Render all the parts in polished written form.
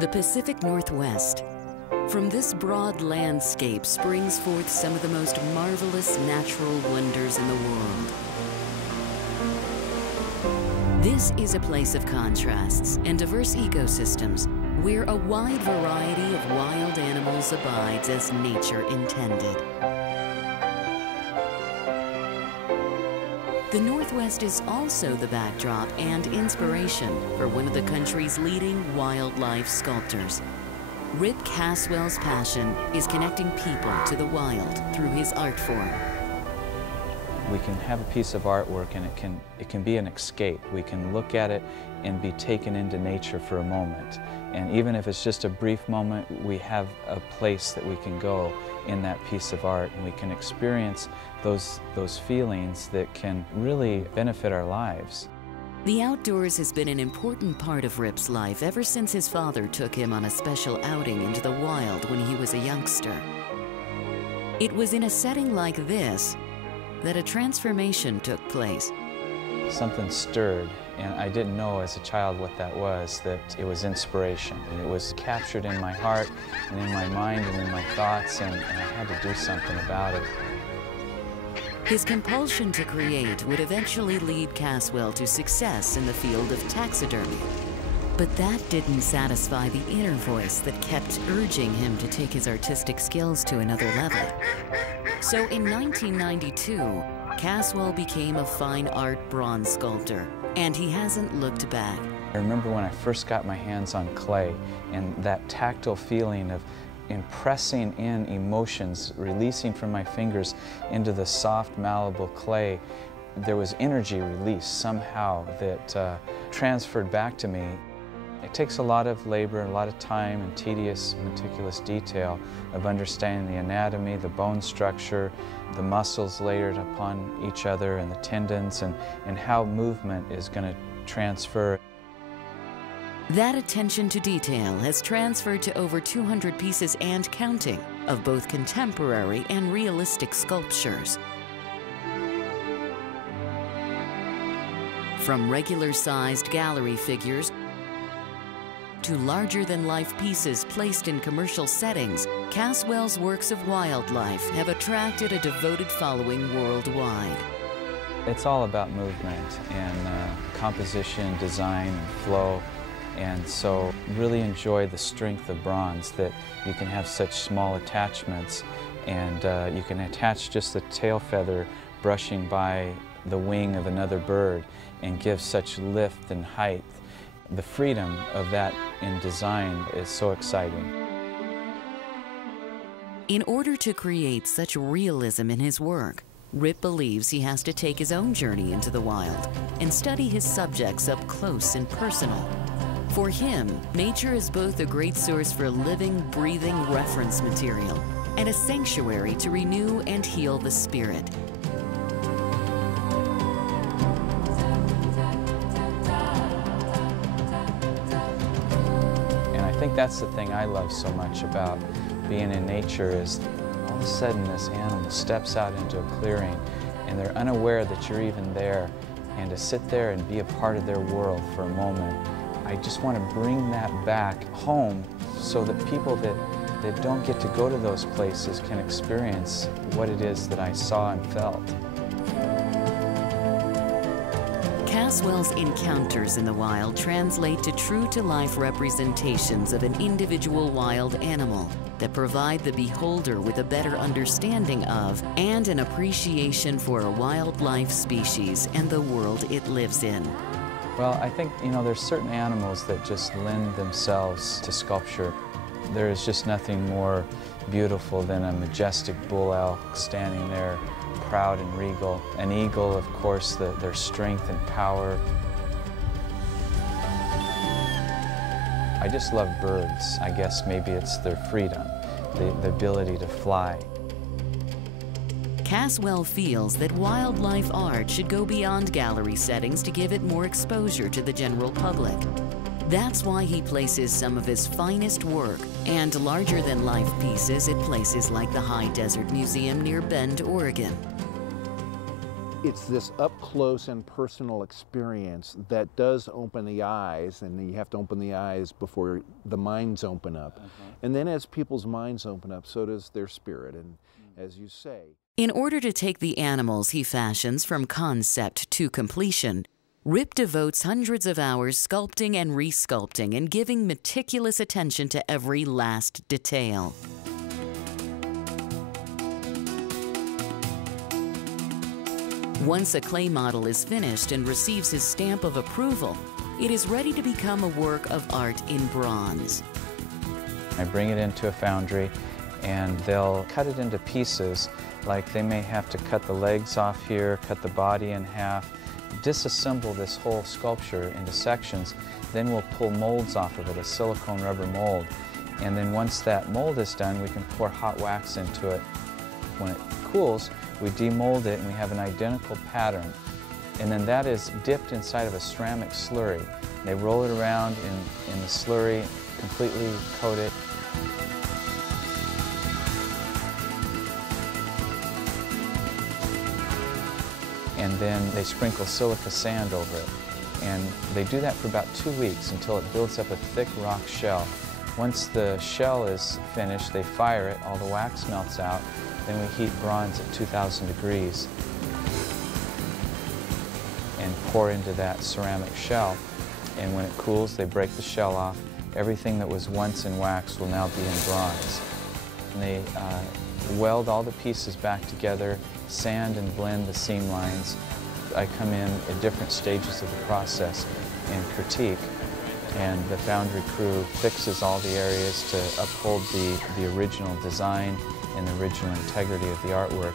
The Pacific Northwest. From this broad landscape springs forth some of the most marvelous natural wonders in the world. This is a place of contrasts and diverse ecosystems where a wide variety of wild animals abides as nature intended. The Northwest is also the backdrop and inspiration for one of the country's leading wildlife sculptors. Rip Caswell's passion is connecting people to the wild through his art form. We can have a piece of artwork and it can be an escape. We can look at it and be taken into nature for a moment. And even if it's just a brief moment, we have a place that we can go in that piece of art, and we can experience those feelings that can really benefit our lives. The outdoors has been an important part of Rip's life ever since his father took him on a special outing into the wild when he was a youngster. It was in a setting like this that a transformation took place. Something stirred, and I didn't know as a child what that was, that it was inspiration. And it was captured in my heart and in my mind and in my thoughts, and I had to do something about it. His compulsion to create would eventually lead Caswell to success in the field of taxidermy. But that didn't satisfy the inner voice that kept urging him to take his artistic skills to another level. So in 1992, Caswell became a fine art bronze sculptor, and he hasn't looked back. I remember when I first got my hands on clay and that tactile feeling of impressing in emotions, releasing from my fingers into the soft, malleable clay. There was energy released somehow that transferred back to me. It takes a lot of labor, a lot of time and tedious, meticulous detail of understanding the anatomy, the bone structure, the muscles layered upon each other, and the tendons, and how movement is going to transfer. That attention to detail has transferred to over 200 pieces and counting of both contemporary and realistic sculptures. From regular-sized gallery figures to larger-than-life pieces placed in commercial settings, Caswell's works of wildlife have attracted a devoted following worldwide. It's all about movement and composition, design, and flow. And so really enjoy the strength of bronze, that you can have such small attachments, and you can attach just the tail feather brushing by the wing of another bird and give such lift and height. The freedom of that in design is so exciting. In order to create such realism in his work, Rip believes he has to take his own journey into the wild and study his subjects up close and personal. For him, nature is both a great source for living, breathing reference material and a sanctuary to renew and heal the spirit. And I think that's the thing I love so much about being in nature, is all of a sudden this animal steps out into a clearing and they're unaware that you're even there, and to sit there and be a part of their world for a moment. I just want to bring that back home so that people that don't get to go to those places can experience what it is that I saw and felt. Caswell's encounters in the wild translate to true-to-life representations of an individual wild animal that provide the beholder with a better understanding of and an appreciation for a wildlife species and the world it lives in. Well, I think, there's certain animals that just lend themselves to sculpture. There is just nothing more beautiful than a majestic bull elk standing there, proud and regal. An eagle, of course, their strength and power. I just love birds. I guess maybe it's their freedom, the ability to fly. Caswell feels that wildlife art should go beyond gallery settings to give it more exposure to the general public. That's why he places some of his finest work and larger-than-life pieces at places like the High Desert Museum near Bend, Oregon. It's this up-close and personal experience that does open the eyes, and you have to open the eyes before the minds open up. And then as people's minds open up, so does their spirit, and as you say. In order to take the animals he fashions from concept to completion, Rip devotes hundreds of hours sculpting and resculpting and giving meticulous attention to every last detail. Once a clay model is finished and receives his stamp of approval, it is ready to become a work of art in bronze. I bring it into a foundry and they'll cut it into pieces, like they may have to cut the legs off here, cut the body in half, disassemble this whole sculpture into sections. Then we'll pull molds off of it, a silicone rubber mold. And then once that mold is done, we can pour hot wax into it. When it cools, we demold it and we have an identical pattern. And then that is dipped inside of a ceramic slurry. They roll it around in the slurry, completely coat it. And then they sprinkle silica sand over it. And they do that for about 2 weeks until it builds up a thick rock shell. Once the shell is finished, they fire it, all the wax melts out, then we heat bronze at 2,000 degrees and pour into that ceramic shell. And when it cools, they break the shell off. Everything that was once in wax will now be in bronze. And they weld all the pieces back together, sand and blend the seam lines. I come in at different stages of the process and critique, and the foundry crew fixes all the areas to uphold the original design and the original integrity of the artwork.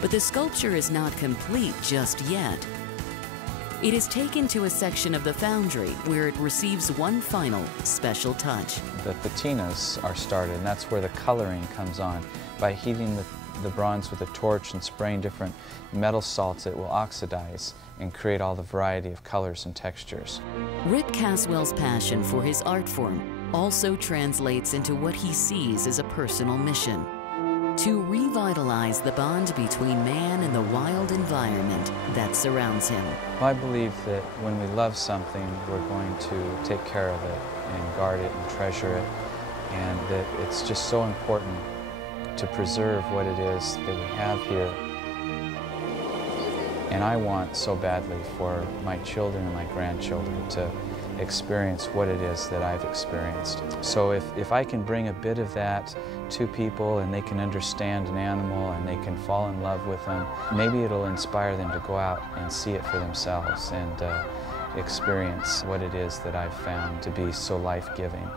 But the sculpture is not complete just yet. It is taken to a section of the foundry where it receives one final special touch. The patinas are started, and that's where the coloring comes on. By heating the bronze with a torch and spraying different metal salts, it will oxidize and create all the variety of colors and textures. Rip Caswell's passion for his art form also translates into what he sees as a personal mission: to revitalize the bond between man and the wild environment that surrounds him. Well, I believe that when we love something, we're going to take care of it and guard it and treasure it, and that it's just so important to preserve what it is that we have here. And I want so badly for my children and my grandchildren to experience what it is that I've experienced. So if I can bring a bit of that to people and they can understand an animal and they can fall in love with them, maybe it'll inspire them to go out and see it for themselves and experience what it is that I've found to be so life-giving.